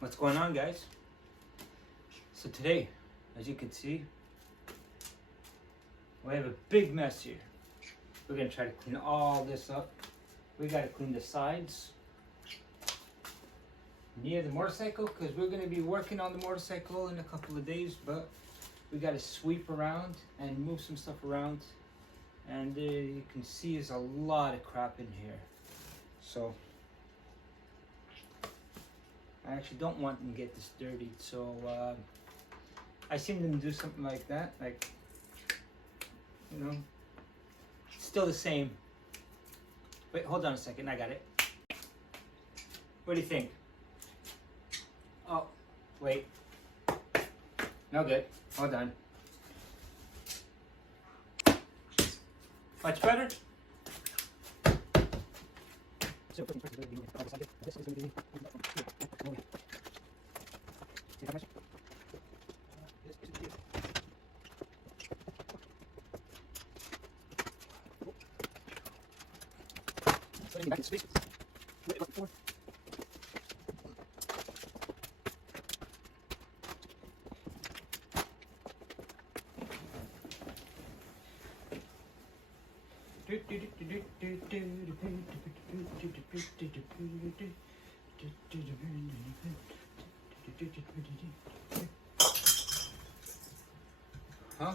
What's going on, guys? So today, as you can see, we have a big mess here. We're gonna try to clean all this up. We gotta clean the sides near the motorcycle because we're gonna be working on the motorcycle in a couple of days, but we gotta sweep around and move some stuff around. And you can see there's a lot of crap in here. So I actually don't want them to get this dirty, so I seen them do something like that, like, you know, still the same. Wait, hold on a second, I got it. What do you think? Oh, wait. No good, hold on. Much better? Huh?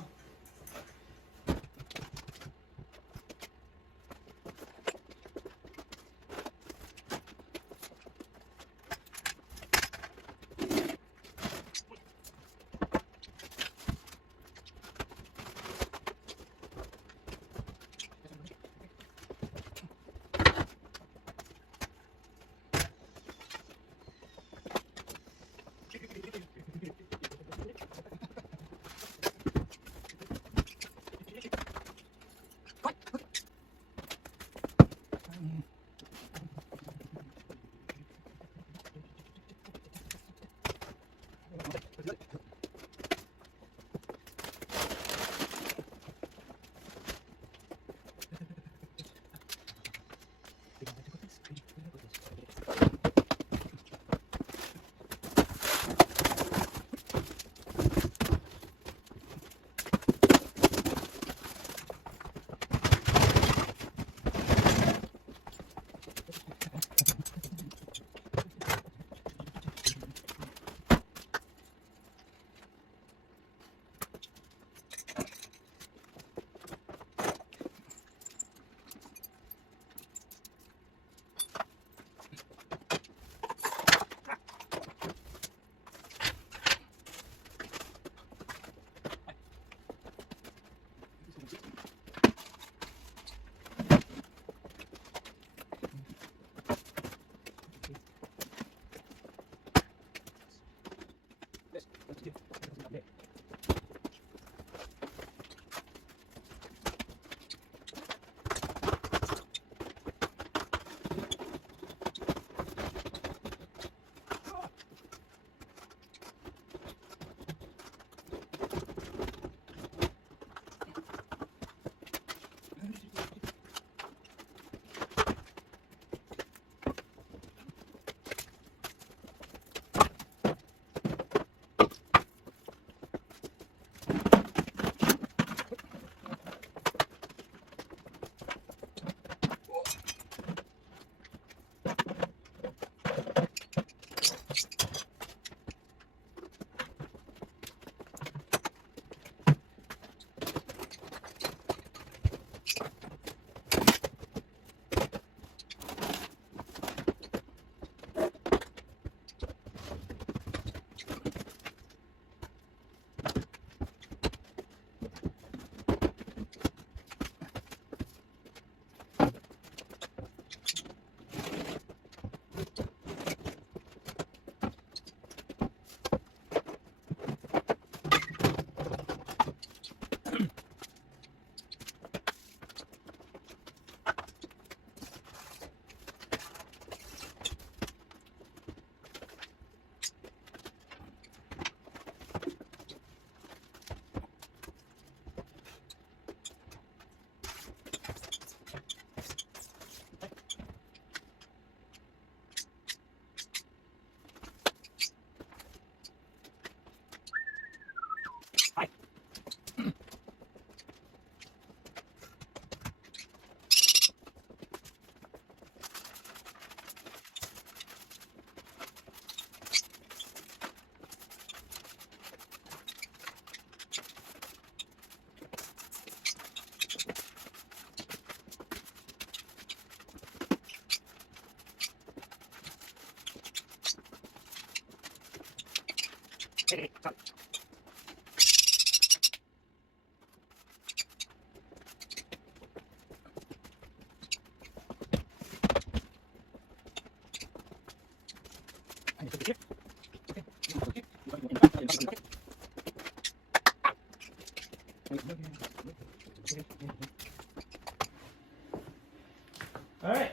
All right.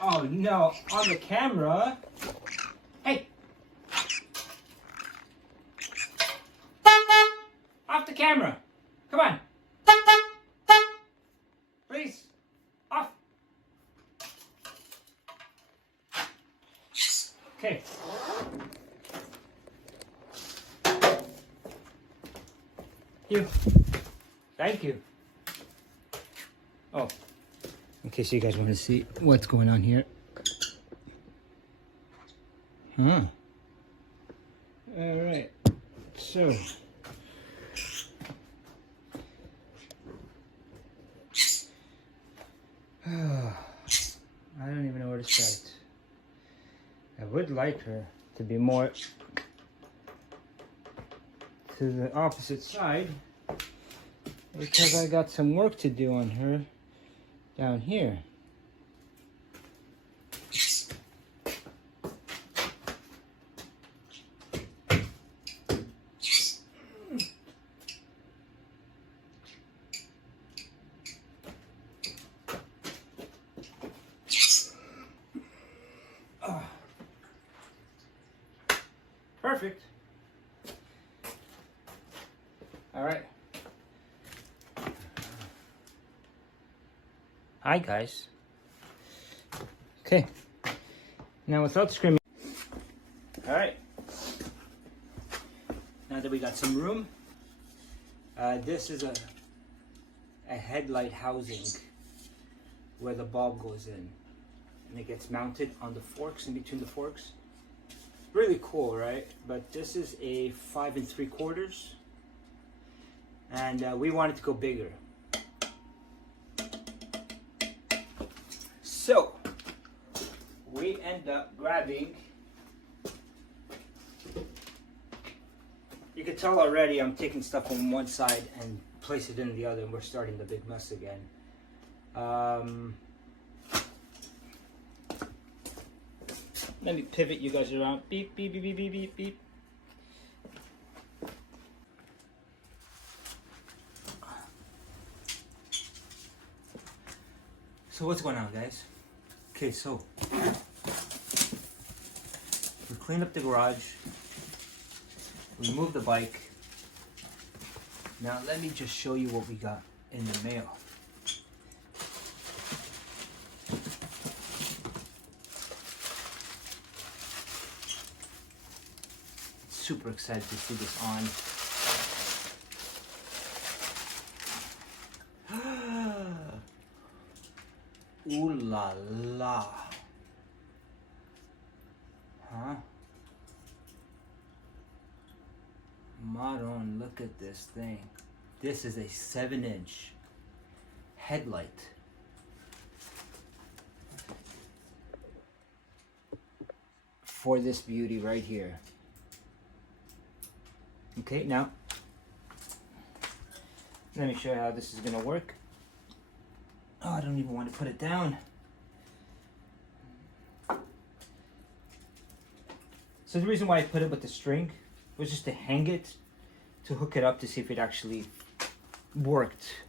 Oh no, on the camera. Hey! Off the camera. Come on. Please. Off. Okay. You. Thank you. Oh. In case you guys want to see what's going on here. Huh. All right. So. I don't even know where to start. I would like her to be more to the opposite side because I got some work to do on her down here. Perfect. All right. Hi guys. Okay. Now without screaming. All right. Now that we got some room, this is a headlight housing where the bulb goes in, and it gets mounted on the forks, in between the forks. Really cool, right? But this is a 5 3/4, and we wanted to go bigger. So we end up grabbing. You can tell already I'm taking stuff on one side and place it in the other, and we're starting the big mess again. Let me pivot you guys around. Beep, beep, beep, beep, beep, beep, beep. So what's going on, guys? Okay, so we cleaned up the garage. We moved the bike. Now let me just show you what we got in the mail. Super excited to see this on. Ooh la la. Huh? Maron, look at this thing. This is a 7-inch headlight. For this beauty right here. Okay, now let me show you how this is gonna work. Oh, I don't even want to put it down. So the reason why I put it with the string was just to hang it, to hook it up to see if it actually worked.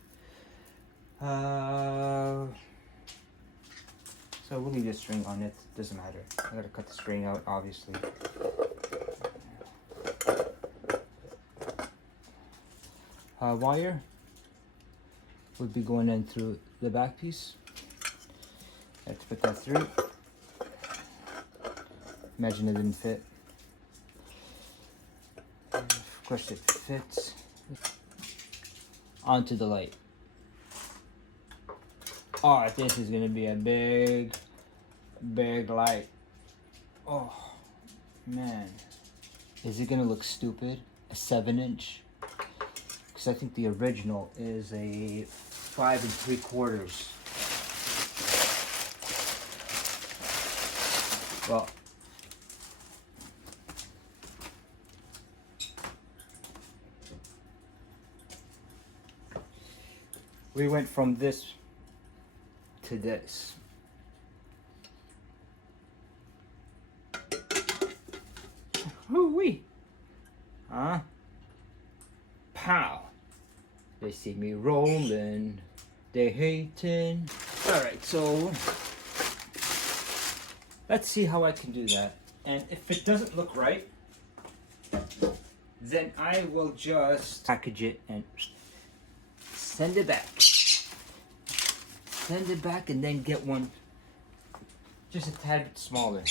So we'll leave the string on it, doesn't matter. I gotta cut the string out, obviously. Wire would be going in through the back piece. I have to put that through. Imagine it didn't fit. Of course it fits. Onto the light. Oh, this is gonna be a big light. Oh man, is it gonna look stupid? A 7-inch? Because I think the original is a 5 3/4. Well, we went from this to this. Woo-wee. Huh? Pow. They see me rolling. They hating. Alright, so let's see how I can do that. And if it doesn't look right, then I will just package it and send it back. Send it back and then get one just a tad bit smaller.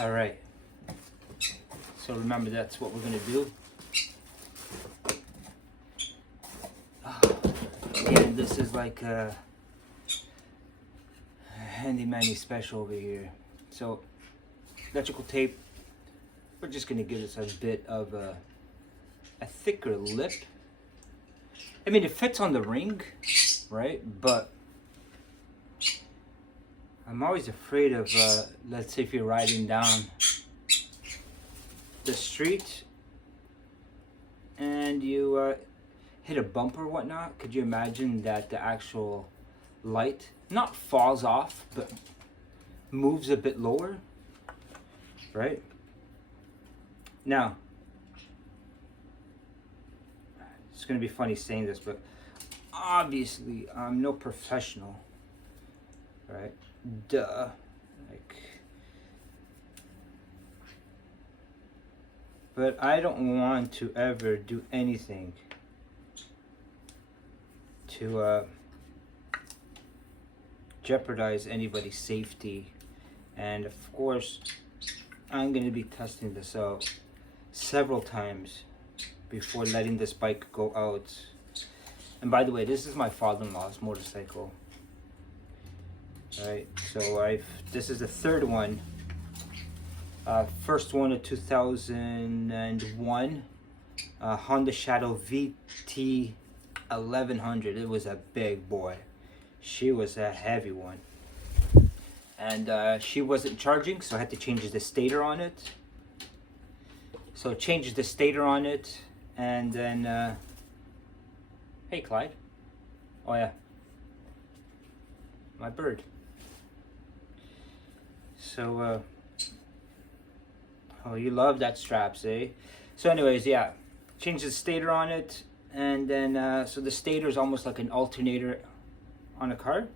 Alright. So remember, that's what we're gonna do. And this is like a handy-manny special over here. So electrical tape, we're just gonna give this a bit of a thicker lip. I mean, it fits on the ring, right? But I'm always afraid of, let's say if you're riding down the street and you hit a bump or whatnot. Could you imagine that the actual light not falls off, but moves a bit lower, right? Now, it's gonna be funny saying this, but obviously I'm no professional, right? Duh. Like, but I don't want to ever do anything to jeopardize anybody's safety. And of course, I'm going to be testing this out several times before letting this bike go out. And by the way, this is my father-in-law's motorcycle. Alright, so this is the third one. First one of 2001, Honda Shadow VT 1100. It was a big boy. She was a heavy one. And she wasn't charging, so I had to change the stator on it. So changed the stator on it, and then, hey Clyde. Oh yeah, my bird. So, oh, you love that straps, eh? So anyways, yeah, changed the stator on it, and then, so the stator is almost like an alternator on a car.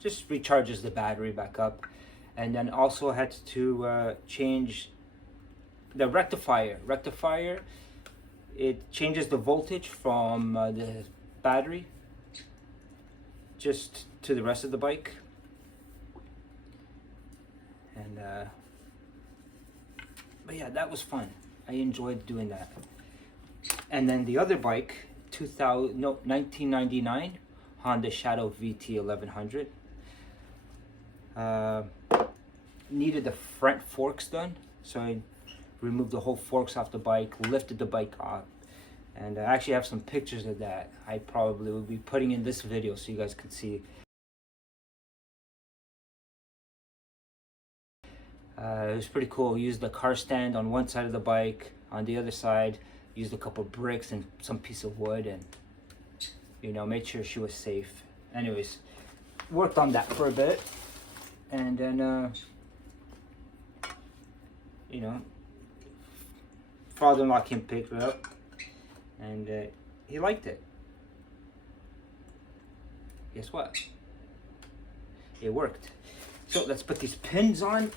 Just recharges the battery back up. And then also had to change the rectifier. It changes the voltage from the battery just to the rest of the bike. And but yeah, that was fun. I enjoyed doing that. And then the other bike, 1999 Honda Shadow VT 1100. Needed the front forks done, so I removed the whole forks off the bike, lifted the bike off, and I actually have some pictures of that. I probably will be putting in this video so you guys can see. It was pretty cool. Used the car stand on one side of the bike, on the other side used a couple bricks and some piece of wood, and you know, made sure she was safe. Anyways, worked on that for a bit, and then you know, father-in-law came pick her up, and he liked it. Guess what? It worked. So let's put these pins on.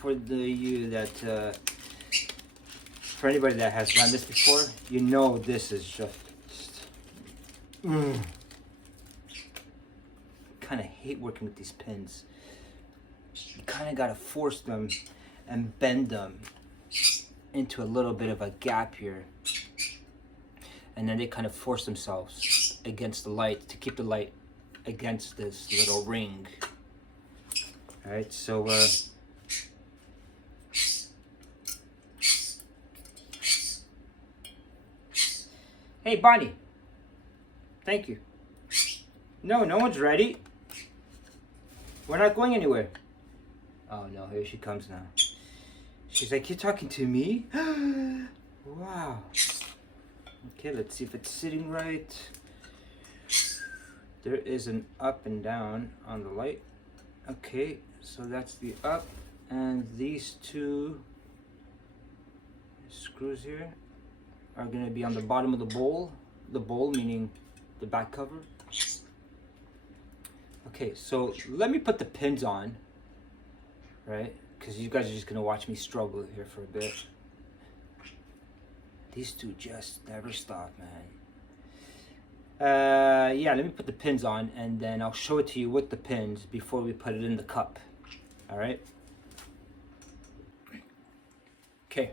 For anybody that has done this before, you know this is just kind of hate working with these pins. You kind of got to force them and bend them into a little bit of a gap here, and then they kind of force themselves against the light to keep the light against this little ring. All right, so hey Bonnie, Thank you. No, no one's ready. We're not going anywhere. Oh no, here she comes now. She's like, you're talking to me? Wow. Okay, let's see if it's sitting right. There is an up and down on the light. Okay, so that's the up, and these two screws here are gonna be on the bottom of the bowl. The bowl meaning the back cover. Okay, so let me put the pins on, right? Because you guys are just gonna watch me struggle here for a bit. These two just never stop, man. Yeah, let me put the pins on and then I'll show it to you with the pins before we put it in the cup. All right? Okay.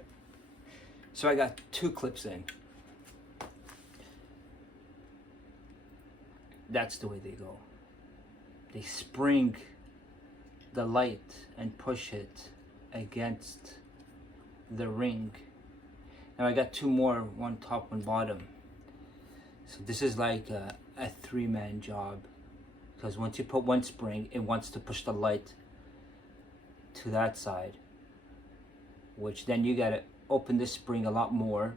So I got 2 clips in. That's the way they go. They spring the light and push it against the ring. Now I got 2 more, one top, one bottom. So this is like a 3-man job, because once you put one spring, it wants to push the light to that side, which then you gotta open this spring a lot more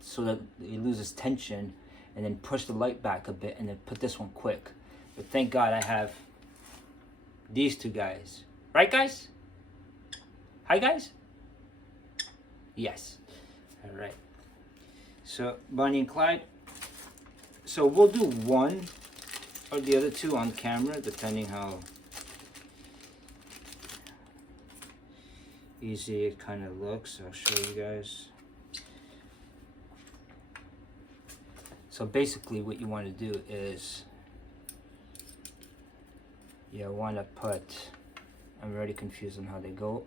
so that it loses tension, and then push the light back a bit and then put this one quick. But thank God I have these 2 guys. Right, guys? Hi, guys? Yes. All right. So, Bonnie and Clyde. So we'll do one or the other 2 on camera, depending how easy it kind of looks. I'll show you guys. So basically what you want to do is you want to put, I'm already confused on how they go.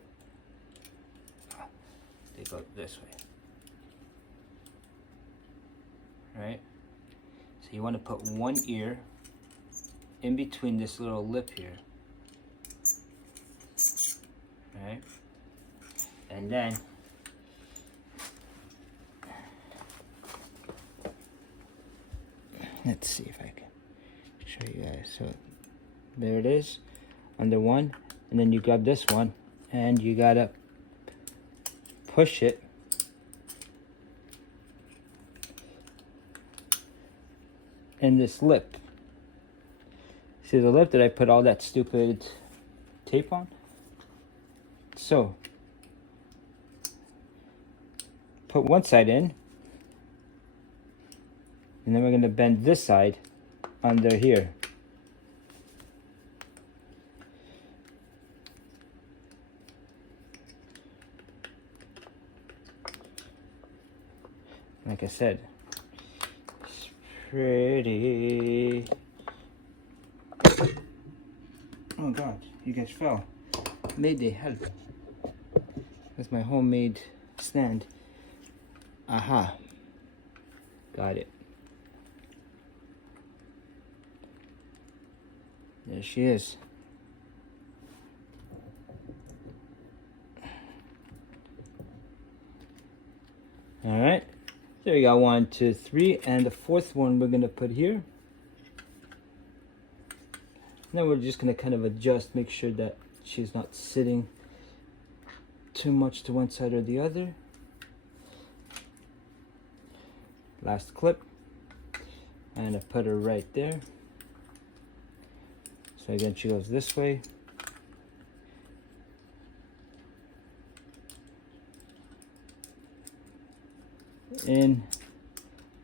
They go this way. Right? So you want to put one ear in between this little lip here. Right? And then let's see if I can show you guys. So there it is under one, and then you grab this one and you gotta push it in this lip. See the lip that I put all that stupid tape on? So put one side in, and then we're going to bend this side under here. Like I said, it's pretty. Oh God, you guys fell. Mayday, help. That's my homemade stand. Aha. Got it. There she is. All right. There you go, 1, 2, 3, and the 4th one we're gonna put here. Then we're just gonna kind of adjust, make sure that she's not sitting too much to one side or the other. Last clip, and I put her right there. So again, she goes this way. In,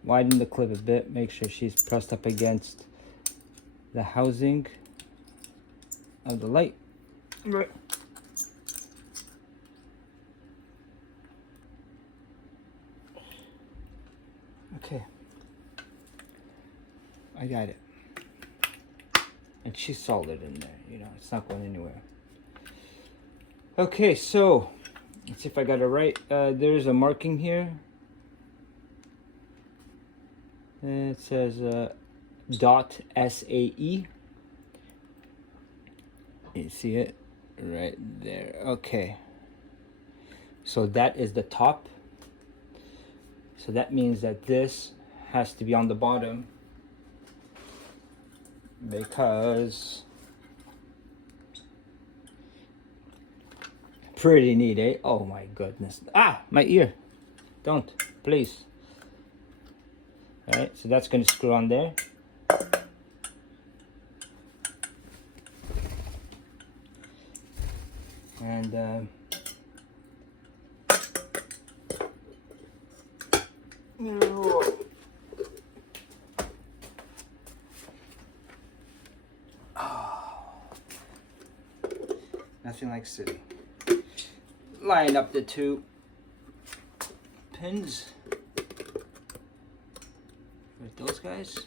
widen the clip a bit, make sure she's pressed up against the housing of the light. Right. Okay, I got it. And she's solid in there, you know, it's not going anywhere. Okay, so let's see if I got it right. There's a marking here. It says .SAE. You see it right there. Okay, so that is the top. So that means that this has to be on the bottom because pretty neat, eh? Oh my goodness. Ah, my ear. Don't, please. Alright, so that's going to screw on there. And nothing like sitting. Line up the two pins with those guys.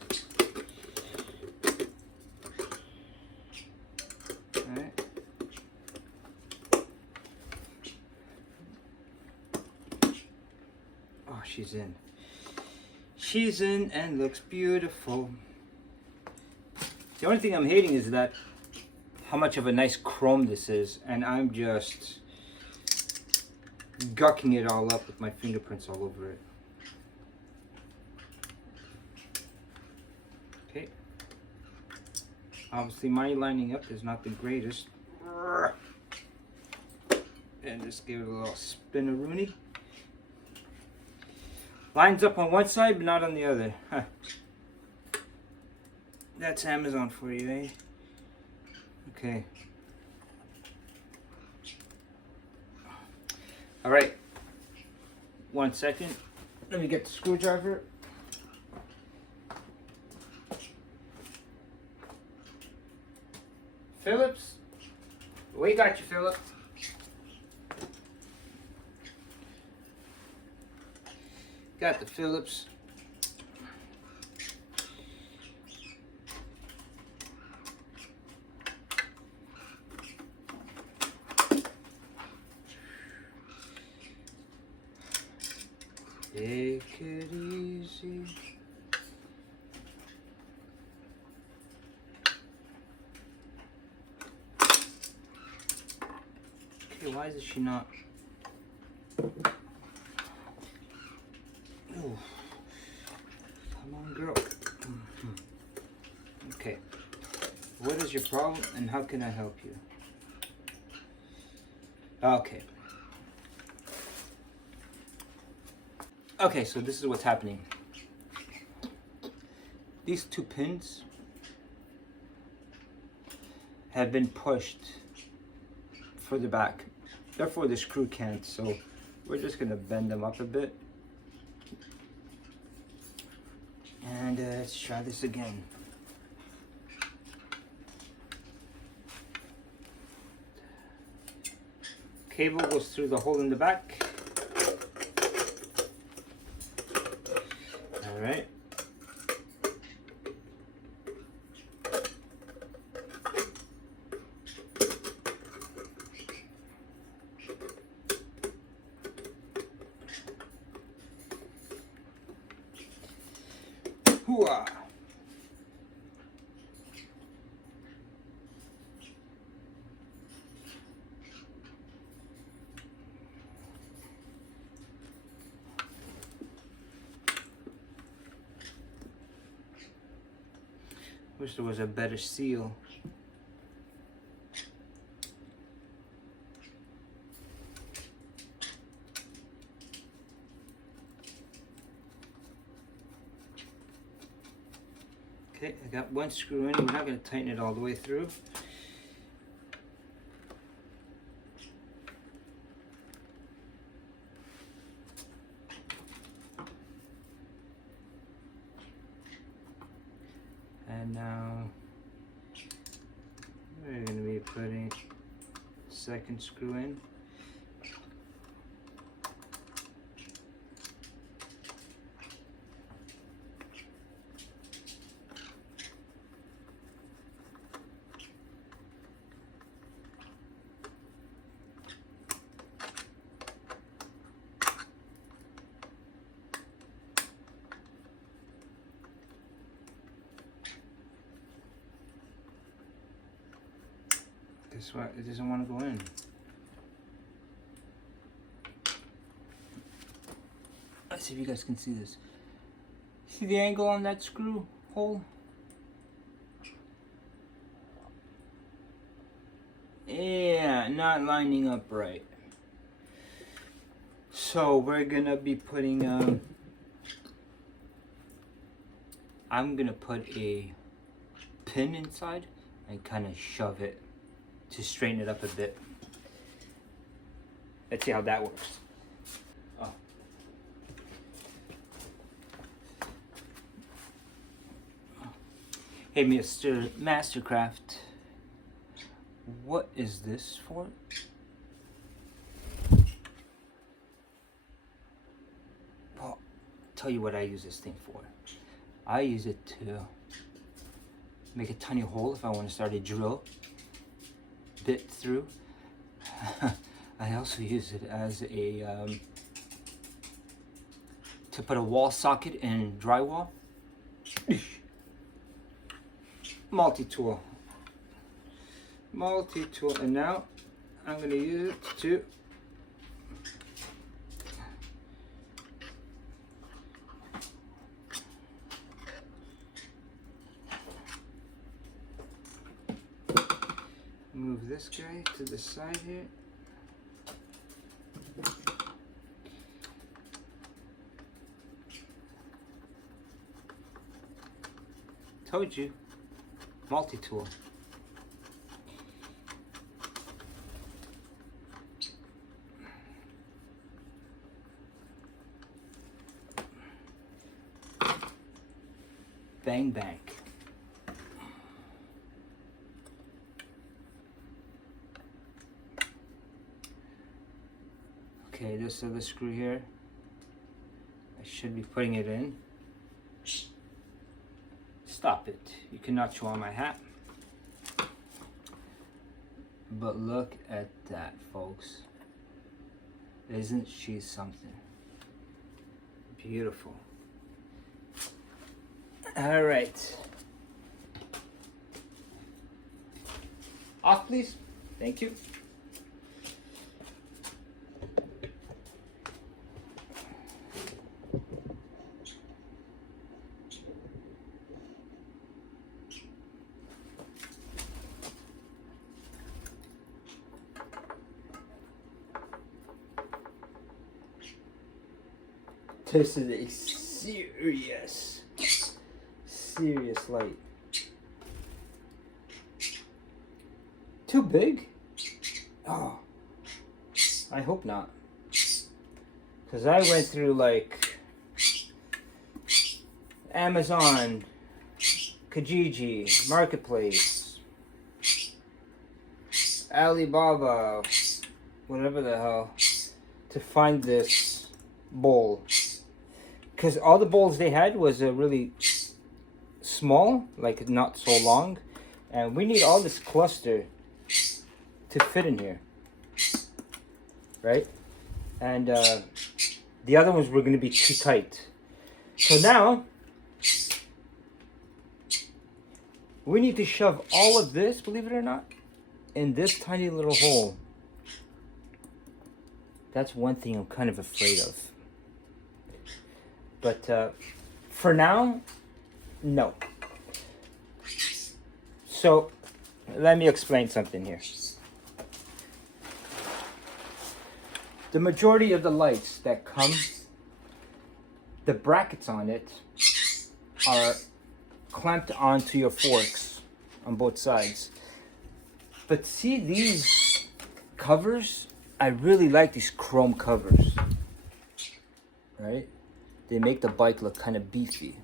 Alright. Oh, she's in. She's in and looks beautiful. The only thing I'm hating is that how much of a nice chrome this is, and I'm just gucking it all up with my fingerprints all over it. Okay. Obviously my lining up is not the greatest. And just give it a little spin-a-rooney. Lines up on one side but not on the other. Huh. That's Amazon for you, eh? Okay. Alright. 1 second. Let me get the screwdriver. Phillips. We got you, Phillips. Got the Phillips. Take it easy. Okay, why is she not? Oh, come on, girl. Okay, what is your problem and how can I help you? Okay. Okay, so this is what's happening. These two pins have been pushed further back. Therefore the screw can't, so we're just gonna bend them up a bit. And let's try this again. Cable goes through the hole in the back. Alright. Hooah! Wish there was a better seal. Okay, I got one screw in. We're not going to tighten it all the way through. And now we're going to be putting the second screw in. Guess what? It doesn't want to go in. Let's see if you guys can see this. See the angle on that screw hole? not lining up right. So we're gonna be putting I'm gonna put a pin inside and kind of shove it to straighten it up a bit. Let's see how that works. Oh. Hey, Mr. Mastercraft, what is this for? Well, tell you what I use this thing for. I use it to make a tiny hole if I want to start a drill bit through. I also use it as a to put a wall socket in drywall. Multi-tool, and now I'm going to use it to move this guy to the side here. Told you, multi-tool. Bang bang. Okay, this other screw here, I should be putting it in. Stop it. You cannot chew on my hat. But look at that, folks. Isn't she something? Beautiful. All right. Off, please. Thank you. This is a serious light. Too big? Oh, I hope not. Because I went through like Amazon, Kijiji, Marketplace, Alibaba, whatever the hell, to find this bowl. Because all the bowls they had was really small, like not so long, and we need all this cluster to fit in here, right? And the other ones were going to be too tight. So now we need to shove all of this, believe it or not, in this tiny little hole. That's one thing I'm kind of afraid of. But for now, no. So let me explain something here. The majority of the lights that come, the brackets on it are clamped onto your forks on both sides. But see these covers? I really like these chrome covers, right? They make the bike look kind of beefy.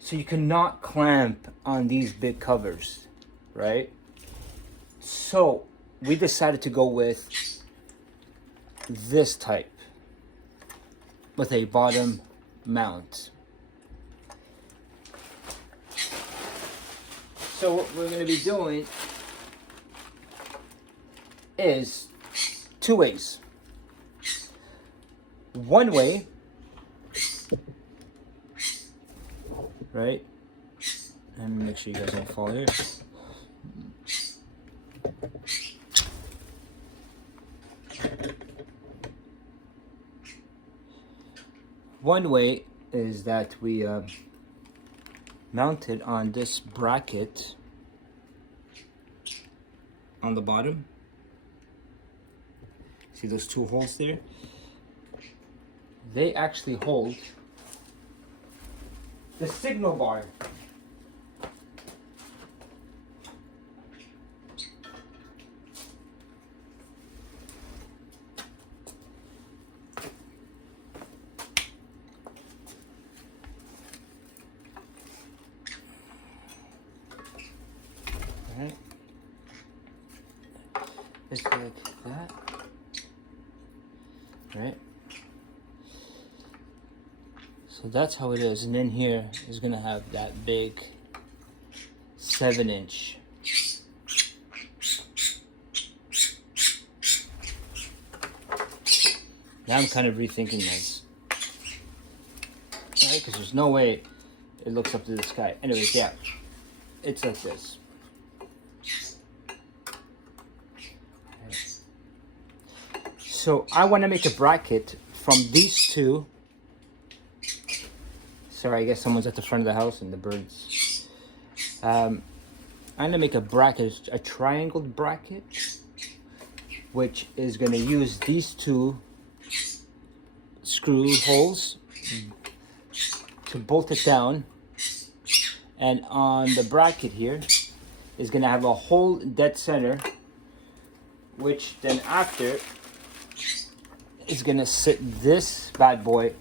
So you cannot clamp on these big covers, right? So we decided to go with this type with a bottom mount. So what we're going to be doing is two ways. One way, right? And make sure you guys don't fall here. One way is that we mount it on this bracket on the bottom, See those two holes there? They actually hold the signal bar. Right. Just like that. Right. So that's how it is. And then here is gonna have that big 7-inch. Now I'm kind of rethinking this. Right? Because there's no way it looks up to the sky. Anyways, yeah. It's like this. So I want to make a bracket from these two. Sorry, I guess someone's at the front of the house and the birds. I'm going to make a bracket, a triangle bracket, which is going to use these two screw holes to bolt it down. And on the bracket here is going to have a hole dead center, which then after is going to sit this bad boy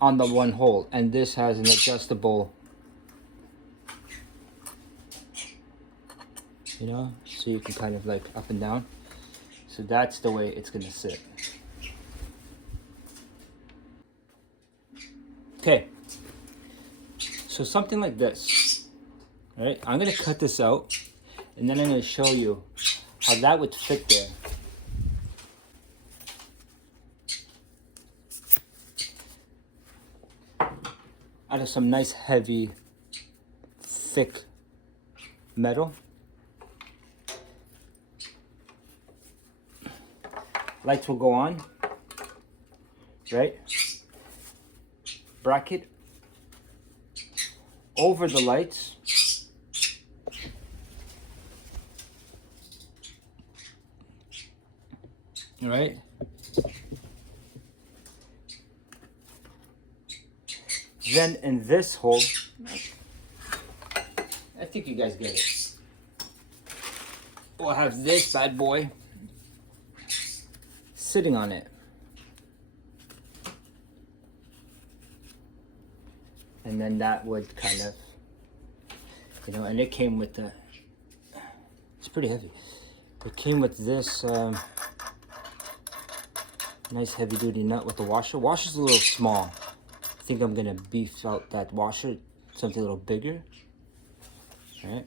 on the one hole. And this has an adjustable, you know, so you can kind of like up and down. So that's the way it's going to sit. Okay. So something like this, all right? I'm gonna cut this out, and then I'm gonna show you how that would fit there. Out of some nice, heavy, thick metal. Lights will go on, right? Bracket over the lights. All right. Then in this hole, I think you guys get it. We'll have this bad boy sitting on it. And then that would kind of, you know, and it came with the, it's pretty heavy. It came with this nice heavy duty nut with the washer. Washer's a little small. I think I'm gonna beef out that washer, something a little bigger. All right.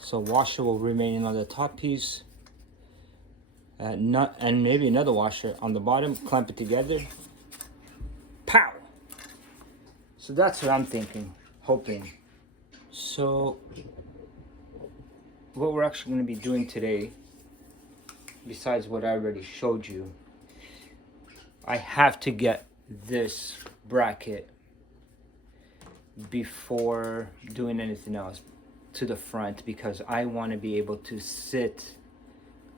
So washer will remain on the top piece. Nut and maybe another washer on the bottom. Clamp it together. Pow! So that's what I'm thinking, hoping. So what we're actually going to be doing today, besides what I already showed you, I have to get this bracket before doing anything else to the front, because I want to be able to sit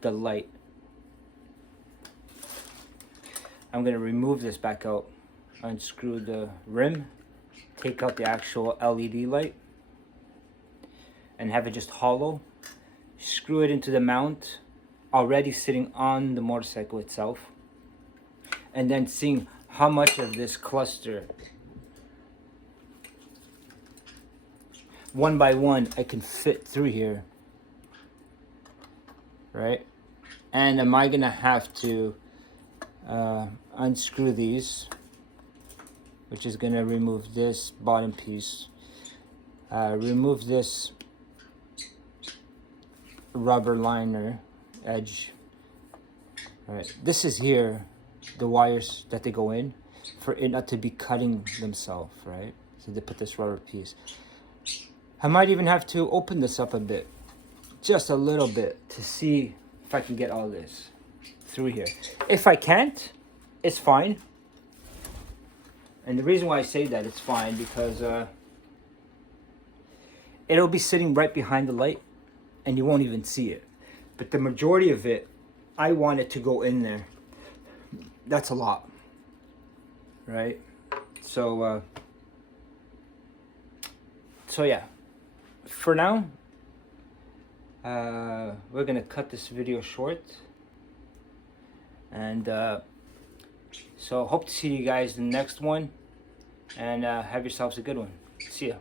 the light. I'm going to remove this back out, unscrew the rim, take out the actual LED light, and have it just hollow. Screw it into the mount already sitting on the motorcycle itself, and then seeing how much of this cluster, one by one, I can fit through here, right? And am I gonna have to unscrew these, which is gonna remove this bottom piece, remove this rubber liner edge. All right, this is here, the wires that they go in for it not to be cutting themselves, right? So they put this rubber piece. I might even have to open this up a bit, just a little bit, to see if I can get all this through here. If I can't, it's fine. And the reason why I say that it's fine, because it'll be sitting right behind the light and you won't even see it. But the majority of it I want it to go in there. That's a lot, right? So so yeah, for now, we're gonna cut this video short, and so hope to see you guys in the next one, and have yourselves a good one. See ya.